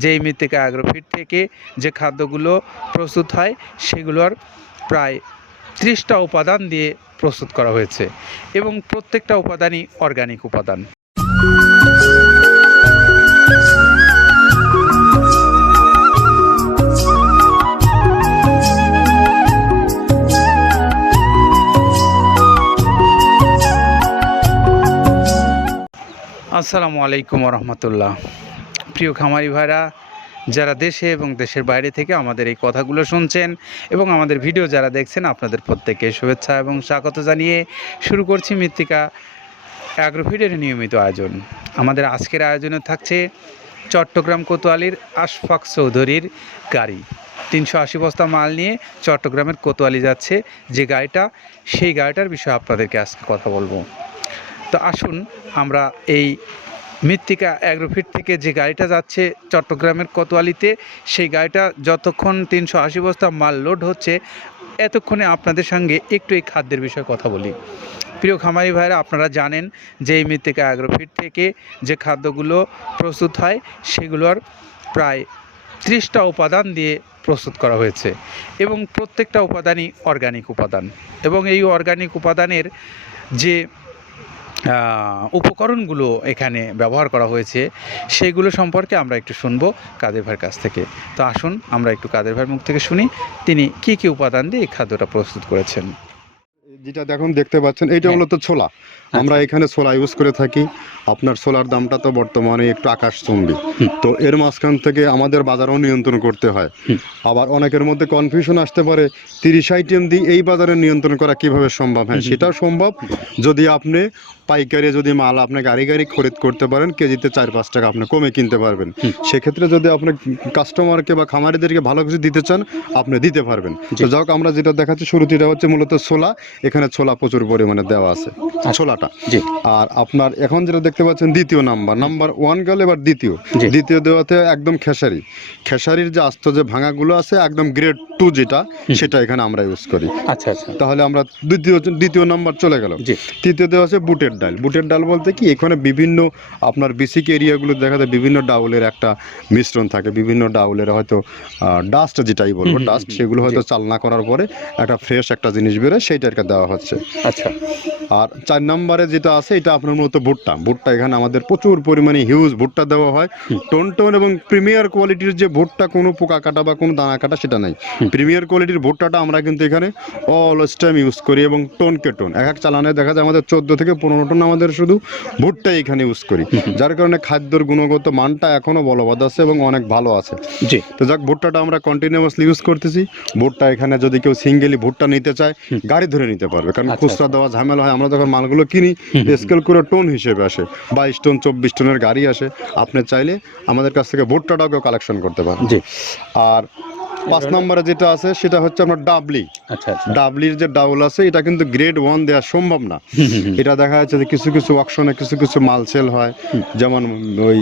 যে এই মৃত্তিকা অ্যাগ্রোফিট থেকে যে খাদ্যগুলো প্রস্তুত হয় সেগুলোর প্রায় 30টা উপাদান দিয়ে প্রস্তুত করা হয়েছে এবং প্রত্যেকটা উপাদানই অর্গানিক উপাদান। আসসালামু আলাইকুম রহমতুল্লাহ। প্রিয় খামারি ভাইরা, যারা দেশে এবং দেশের বাইরে থেকে আমাদের এই কথাগুলো শুনছেন এবং আমাদের ভিডিও যারা দেখছেন, আপনাদের প্রত্যেককে শুভেচ্ছা এবং স্বাগত জানিয়ে শুরু করছি মৃত্তিকা অ্যাগ্রোফিটের নিয়মিত আয়োজন। আমাদের আজকের আয়োজনে থাকছে চট্টগ্রাম কোতোয়ালির আশফাক চৌধুরীর গাড়ি। 380 বস্তা মাল নিয়ে চট্টগ্রামের কোতোয়ালি যাচ্ছে যে গাড়িটা, সেই গাড়িটার বিষয়ে আপনাদেরকে আজকে কথা বলবো। তো আসুন আমরা এই মৃত্তিকা অ্যাগ্রোফিট থেকে যে গাড়িটা যাচ্ছে চট্টগ্রামের কোতোয়ালিতে, সেই গাড়িটা যতক্ষণ 380 বস্তা মাল লোড হচ্ছে, এতক্ষণে আপনাদের সঙ্গে একটু এই খাদ্যের বিষয়ে কথা বলি। প্রিয় খামারি ভাইরা, আপনারা জানেন যে এই মৃত্তিকা অ্যাগ্রোফিট থেকে যে খাদ্যগুলো প্রস্তুত হয় সেগুলোর প্রায় 30টা উপাদান দিয়ে প্রস্তুত করা হয়েছে এবং প্রত্যেকটা উপাদানই অর্গানিক উপাদান। এবং এই অর্গানিক উপাদানের যে উপকরণগুলো এখানে ব্যবহার করা হয়েছে সেইগুলো সম্পর্কে আমরা একটু শুনবো কাদের ভাইয়ের কাছ থেকে। তো আসুন আমরা একটু কাদের ভাইয়ের মুখ থেকে শুনি তিনি কি কি উপাদান দিয়ে এই খাদ্যটা প্রস্তুত করেছেন। যেটা দেখতে পাচ্ছেন এইটা মূলত ছোলা। আমরা এখানে ছোলা ইউজ করে থাকি। আপনার ছোলার দামটা তো বর্তমানে একটু আকাশচুম্বী, তো এর মাঝখান থেকে আমাদের বাজারও নিয়ন্ত্রণ করতে হয়। আবার অনেকের মধ্যে কনফিউশন আসতে পারে 30 আইটেম দিয়ে এই বাজারে নিয়ন্ত্রণ করা কিভাবে সম্ভব। হ্যাঁ, সেটাও সম্ভব যদি আপনি পাইকারি যদি মাল আপনি গাড়ি খরিদ করতে পারেন, কেজিতে 4-5 টাকা আপনি কমে কিনতে পারবেন। সেক্ষেত্রে যদি আপনি কাস্টমারকে বা খামারিদেরকে ভালো কিছু দিতে চান, আপনি দিতে পারবেন। তো যাই হোক, আমরা যেটা দেখাচ্ছি শুরুতে, এটা হচ্ছে মূলত ছোলা। এখানে ছোলা প্রচুর পরিমাণে দেওয়া আছে, ছোলাটা। আর আপনার এখন যেটা দেখতে পাচ্ছেন দ্বিতীয় নাম্বার 1 গেল, এবার দ্বিতীয় দেওয়াতে একদম খেসারির যে আস্ত যে ভাঙাগুলো আছে, একদম গ্রেড 2 যেটা, সেটা এখানে আমরা ইউজ করি। আচ্ছা আচ্ছা, তাহলে আমরা দ্বিতীয় নাম্বার চলে গেল। তৃতীয় দেওয়া আছে বুটের ডাল বলতে কি, এখানে বিভিন্ন আপনার বেসিক এরিয়াগুলো দেখা যায় বিভিন্ন ডাউলের একটা মিশ্রণ থাকে, বিভিন্ন ডাউলের হয়তো ডাস্ট যেটাই বলবো ডাস্ট, সেগুলো হয়তো চালনা করার পরে একটা ফ্রেশ একটা জিনিস বেরোয়, সেইটাকে দেওয়া হচ্ছে। আচ্ছা। আর 4 নম্বরে যেটা আছে, এটা আপনার মূলত ভুট্টা এখানে আমাদের প্রচুর পরিমাণে হিউজ ভুট্টা দেওয়া হয়। টোন এবং প্রিমিয়ার কোয়ালিটির যে ভুট্টা, কোনো পোকা কাটা বা কোনো দানা কাটা সেটা নাই। প্রিমিয়ার কোয়ালিটির ভুট্টাটা আমরা কিন্তু এখানে অলওয়েজ টাইম ইউজ করি এবং টোনকে টোন এক চালানে দেখা যায় আমাদের 14 থেকে 15 টন আমাদের শুধু ভুট্টা এখানে ইউজ করি, যার কারণে খাদ্যর গুণগত মানটা এখনো বলবৎ আছে এবং অনেক ভালো আছে। তো যাক, ভুট্টাটা আমরা কন্টিনিউয়াসলি ইউজ করতেছি। ভুট্টা এখানে যদি কেউ সিঙ্গেলি ভুট্টা নিতে চায়, গাড়ি ধরে নিতে পারবে, কারণ খুচরা দেওয়া ঝামেলা হয়। আমরা যখন মালগুলো কিনি, স্কেল করে টোন হিসেবে আসে, 22 টন 24 টনের গাড়ি আসে। আপনি চাইলে আমাদের কাছ থেকে ভুট্টাটাও কেউ কালেকশন করতে পারেন। আর 5 নম্বরে যেটা আছে, সেটা হচ্ছে আপনার ডাবলির যে ডাউল আছে, এটা কিন্তু গ্রেড 1 দেওয়া সম্ভব না। এটা দেখা যাচ্ছে যে কিছু অকশনে কিছু মাল সেল হয়, যেমন ওই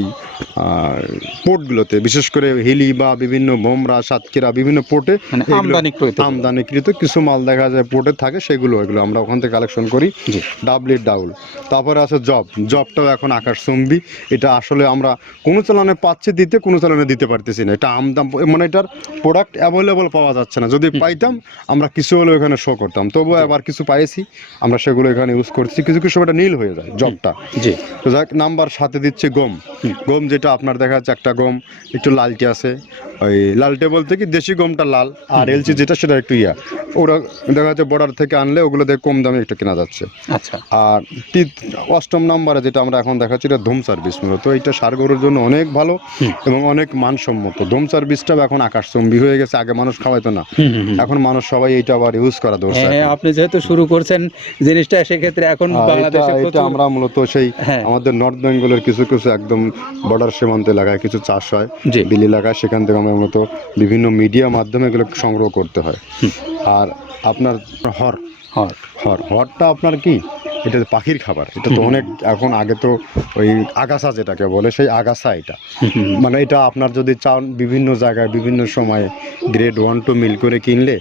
পোর্টগুলোতে, বিশেষ করে হিলি বা বিভিন্ন বোমরা, সাতক্ষীরা, বিভিন্ন পোর্টে আমদানিকৃত কিছু মাল দেখা যায় পোর্টে থাকে, এগুলো আমরা ওখান থেকে কালেকশন করি। ডাবলির ডাউল। তারপরে আছে জবটাও এখন আকাশচুম্বী। এটা আসলে আমরা কোনো চালানে পাচ্ছি দিতে, কোনো চালানে দিতে পারতেছি না। এটা আমদাম, মানে এটার প্রোডাক্ট অ্যাভেলেবল পাওয়া যাচ্ছে না। যদি পাইতাম আমরা কিছু হলেও এখানে শো করতাম, তবুও আবার কিছু পাইছি, আমরা সেগুলো এখানে ইউজ করছি। কিছু সময় নীল হয়ে যায় জবটা। তো যাক, নাম্বার 7 দিচ্ছে গম, যেটা আপনার দেখা যাচ্ছে একটা গম একটু লালটে আছে। ওই লালটে বলতে কি, দেশি গমটা লাল, আর এলচি যেটা সেটা একটু ওরা দেখা যাচ্ছে বর্ডার থেকে আনলে ওগুলো দিয়ে কম দামে একটু কেনা যাচ্ছে। আচ্ছা। আর 8ম নম্বরে যেটা আমরা এখন দেখাচ্ছি, এটা ধুমসার বীজ। মূলত এটা সার গরুর জন্য অনেক ভালো এবং অনেক মানসম্মত। ধুমসার বীজটা এখন আকাশচুম্বী হয়ে গেছে। আগে মানুষ খাওয়াইতো না, এখন মানুষ সবাই এইটা আবার ইউজ করা দরকার। আপনি যেহেতু শুরু করছেন জিনিসটা, সেক্ষেত্রে এখন বাংলাদেশে আমরা মূলত সেই আমাদের নর্থ বেঙ্গলের কিছু একদম বর্ডার সীমান্ত এলাকায় কিছু চাষ হয়, বিল এলাকায়, সেখান থেকে আমরা মূলত বিভিন্ন মিডিয়া মাধ্যমে এগুলো সংগ্রহ করতে হয়। আর আপনার হরটা আপনার কি, এটা পাখির খাবার। এটা তো অনেক এখন, আগে তো ওই আগাছা যেটাকে বলে, সেই আগাছা এটা। মানে এটা আপনার যদি চান, বিভিন্ন জায়গায় বিভিন্ন সময়ে গ্রেড 1-2 মিল করে কিনলে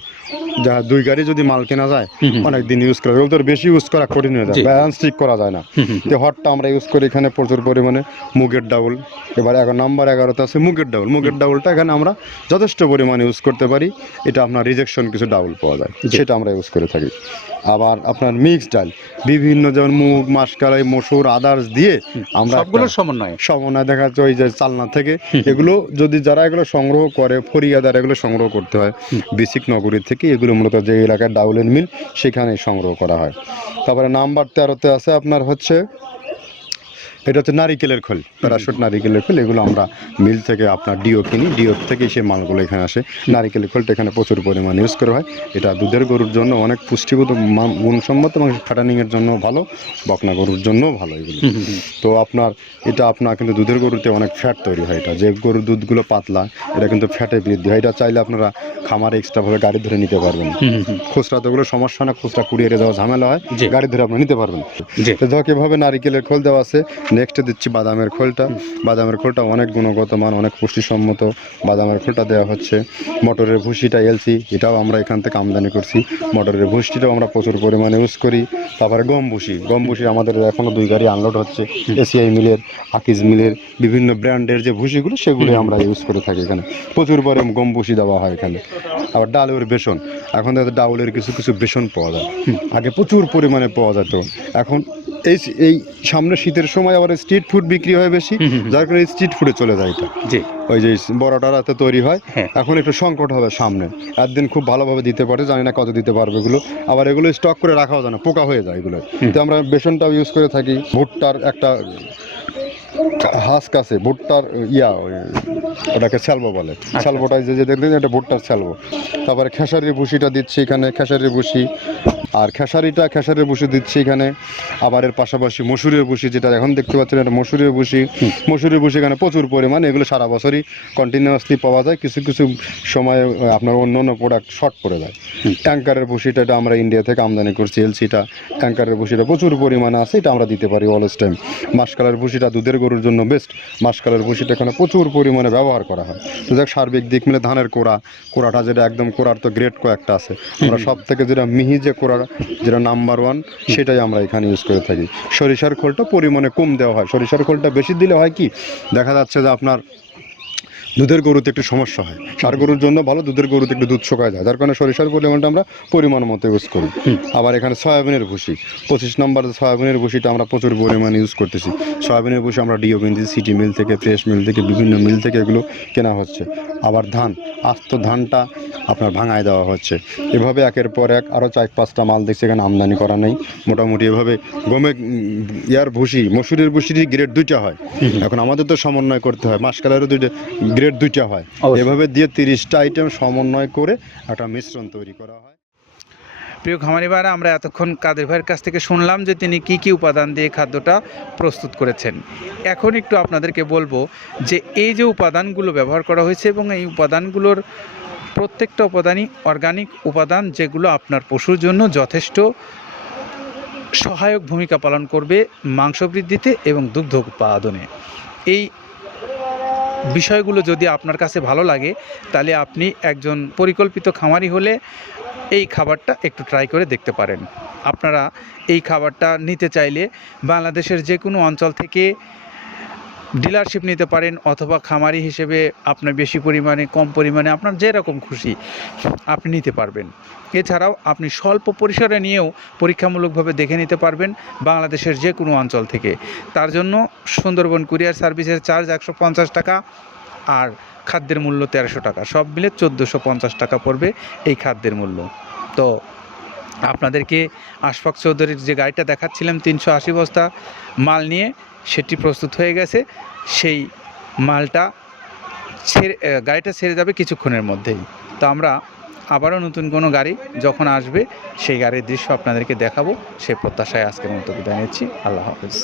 যা 2 গাড়ি যদি মাল কেনা যায় অনেক দিন ইউজ করা যায়, ওদের বেশি ইউজ করা কঠিন হয়ে যায়, জি। ব্যালেন্স ঠিক করা যায় না। তো হটটা আমরা ইউজ করি এখানে প্রচুর পরিমাণে মুগের ডাউল। এবার এখন নাম্বার 11তে আছে মুগের ডাউল। মুগের ডাউলটা এখানে আমরা যথেষ্ট পরিমাণে ইউজ করতে পারি। এটা আপনার রিজেকশন কিছু ডাউল পাওয়া যায়, জি। সেটা আমরা ইউজ করে থাকি। আবার আপনার মিক্স ডাল বিভিন্ন যেমন মুগ, মাসকলাই, মসুর, আদার্স দিয়ে আমরা সবগুলোর একটা সমন্বয়। সমন্বয় দেখা যাচ্ছে ওই যে চালনা থেকে এগুলো যদি যারা এগুলো সংগ্রহ করে ফরিয়াদার এগুলো সংগ্রহ করতে হয় বেসিক নগরী থেকে, এগুলো মূলত যে এলাকায় ডাউলের মিল সেখানেই সংগ্রহ করা হয়। তারপরে নাম্বার 13তে আছে আপনার হচ্ছে এটা হচ্ছে নারিকেলের খোল, প্যারাশুট নারিকেলের খোল। এগুলো আমরা মিল থেকে আপনার ডিও কিনি, ডিও থেকে সেই মালগুলো এখানে আসে। নারিকেলের খোলটা এখানে প্রচুর পরিমাণে ইউজ করা হয়। এটা দুধের গরুর জন্য অনেক পুষ্টিগত গুণসম্মত এবং ফ্যাটানিংয়ের জন্য ভালো, বকনা গরুর জন্যও ভালো এগুলো। তো আপনার এটা আপনার কিন্তু দুধের গরুতে অনেক ফ্যাট তৈরি হয়। এটা যে গরুর দুধগুলো পাতলা এটা কিন্তু ফ্যাটে বৃদ্ধি হয়। এটা চাইলে আপনারা খামারে এক্সট্রাভাবে গাড়ি ধরে নিতে পারবেন। খুচরা তো ওগুলো সমস্যা না, খুচরা কুড়িয়ে যাওয়া ঝামেলা হয়, জি। গাড়ি ধরে আপনি নিতে পারবেন। জি। তো দেখো এভাবে নারিকেলের খোল দেওয়া আছে। নেক্সটে দিচ্ছি বাদামের খোলটা। বাদামের খোলটা অনেক গুণগত মান, অনেক পুষ্টিসম্মত। বাদামের খোলটা দেওয়া হচ্ছে। মটরের ভুসিটা এলসি, এটাও আমরা এখান থেকে আমদানি করছি। মটরের ভুসিটাও আমরা প্রচুর পরিমাণে ইউজ করি। তারপরে গম ভুসি, গম ভুসি আমাদের এখনও 2 গাড়ি আনলোড হচ্ছে। এসিআই মিলের, আকিজ মিলের বিভিন্ন ব্র্যান্ডের যে ভুসিগুলো সেগুলোই আমরা ইউজ করে থাকি এখানে। প্রচুর পরিমাণে গম ভুসি দেওয়া হয় এখানে। আবার ডালের বেসন, এখন দেখা ডাউলের কিছু কিছু বেসন পাওয়া যায়, আগে প্রচুর পরিমাণে পাওয়া যেত। এখন এই সামনে শীতের সময় আবার স্ট্রিট ফুড বিক্রি হয় বেশি, যার কারণে স্ট্রিট ফুডে চলে যায় এটা। জি। ওই যে বড়টা রাতে তৈরি হয়, হ্যাঁ। এখন একটু সংকট হবে সামনে। একদিন খুব ভালোভাবে দিতে পারে, জানি না কত দিতে পারবে এগুলো। আবার এগুলো স্টক করে রাখাও যায় না, পোকা হয়ে যায় এগুলো। তো আমরা বেসনটাও ইউজ করে থাকি। ভুট্টার একটা হাস্ক আছে, ভুট্টার ওটাকে স্যালবো বলে, স্যালবোটাই যে দেখবেন এটা ভুট্টার স্যালবো। তারপরে খেসারির ভুসিটা দিচ্ছি এখানে, খেসারির ভুসি। আর খেসারির ভুসি দিচ্ছি এখানে। আবার এর পাশাপাশি মসুরের ভুসি, যেটা এখন দেখতে পাচ্ছেন এটা মসুরের ভুসি। মসুরের ভুসি এখানে প্রচুর পরিমাণ, এগুলো সারা বছরই কন্টিনিউয়াসলি পাওয়া যায়। কিছু কিছু সময়ে আপনার অন্য অন্য প্রোডাক্ট শর্ট পড়ে যায়। ট্যাঙ্কারের ভুসিটা এটা আমরা ইন্ডিয়া থেকে আমদানি করছি, এলসিটা। ট্যাঙ্কারের ভুসিটা প্রচুর পরিমাণে আছে, এটা আমরা দিতে পারি অলওয়েজ টাইম। মাসকালের ভুসিটা দুধের গরুর জন্য বেস্ট। মাসকালের ভুসিটা এখানে প্রচুর পরিমাণে ব্যবহার করা হয়। তো দেখ সার্বিক দিক মিলে ধানের কোড়াটা যেটা একদম কোড়ার তো গ্রেড কয়েকটা আছে, আমরা সব থেকে যেটা মিহি যে কোড়া, যেটা নাম্বার 1, সেটাই আমরা এখানে ইউজ করে থাকি। সরিষার খোলটা পরিমাণে কম দেওয়া হয়। সরিষার খোলটা বেশি দিলে হয় কি, দেখা যাচ্ছে যে আপনার দুধের গরুতে একটু সমস্যা হয়। ষাঁড় গরুর জন্য ভালো, দুধের গরুতে একটু দুধ শুকায় যায়, যার কারণে সরিষার পরিমাণটা আমরা পরিমাণ মতো ইউজ করি। আবার এখানে সয়াবিনের ভুসি, 25 নম্বর সয়াবিনের ভুসিটা আমরা প্রচুর পরিমাণে ইউজ করতেছি। সয়াবিনের ভুসি আমরা ডিও কিনছি, সিটি মিল থেকে, ফ্রেশ মিল থেকে, বিভিন্ন মিল থেকে এগুলো কেনা হচ্ছে। আবার ধান, আস্ত ধানটা আপনার ভাঙায় দেওয়া হচ্ছে। এভাবে একের পর এক আরও 4-5টা মাল দেখছি এখানে আমদানি করা নেই। মোটামুটি এভাবে গমে ভুসি, মসুরের ভুসির গ্রেড 2টা হয়। এখন আমাদের তো সমন্বয় করতে হয়, মাসকালেরও গ্রেড 2টা হয়। এভাবে দিয়ে 30টা আইটেম সমন্বয় করে একটা মিশ্রণ তৈরি করা হয়। প্রিয় খামারি ভাইরা, আমরা এতক্ষণ কাদের ভাইয়ের কাছ থেকে শুনলাম যে তিনি কি কি উপাদান দিয়ে খাদ্যটা প্রস্তুত করেছেন। এখন একটু আপনাদেরকে বলবো যে এই যে উপাদানগুলো ব্যবহার করা হয়েছে এবং এই উপাদানগুলোর প্রত্যেকটা উপাদানই অর্গানিক উপাদান, যেগুলো আপনার পশুর জন্য যথেষ্ট সহায়ক ভূমিকা পালন করবে মাংস বৃদ্ধিতে এবং দুগ্ধ উৎপাদনে। এই বিষয়গুলো যদি আপনার কাছে ভালো লাগে, তাহলে আপনি একজন পরিকল্পিত খামারি হলে এই খাবারটা একটু ট্রাই করে দেখতে পারেন। আপনারা এই খাবারটা নিতে চাইলে বাংলাদেশের যে কোনো অঞ্চল থেকে ডিলারশিপ নিতে পারেন, অথবা খামারি হিসেবে আপনার বেশি পরিমাণে কম পরিমাণে আপনার যেরকম খুশি আপনি নিতে পারবেন। এছাড়াও আপনি স্বল্প পরিসরে নিয়েও পরীক্ষামূলকভাবে দেখে নিতে পারবেন বাংলাদেশের যে কোনো অঞ্চল থেকে। তার জন্য সুন্দরবন কুরিয়ার সার্ভিসের চার্জ 150 টাকা, আর খাদ্যের মূল্য 1300 টাকা, সব মিলে 1450 টাকা পড়বে এই খাদ্যের মূল্য। তো আপনাদেরকে আশফাক চৌধুরীর যে গাড়িটা দেখাচ্ছিলাম 380 বস্তা মাল নিয়ে, সেটি প্রস্তুত হয়ে গেছে। সেই মালটা গাড়িটা ছেড়ে যাবে কিছুক্ষণের মধ্যেই। তো আমরা আবারও নতুন কোনো গাড়ি যখন আসবে সেই গাড়ির দৃশ্য আপনাদেরকে দেখাবো। সেই প্রত্যাশায় আজকের মতো বিদায় নিচ্ছি। আল্লাহ হাফেজ।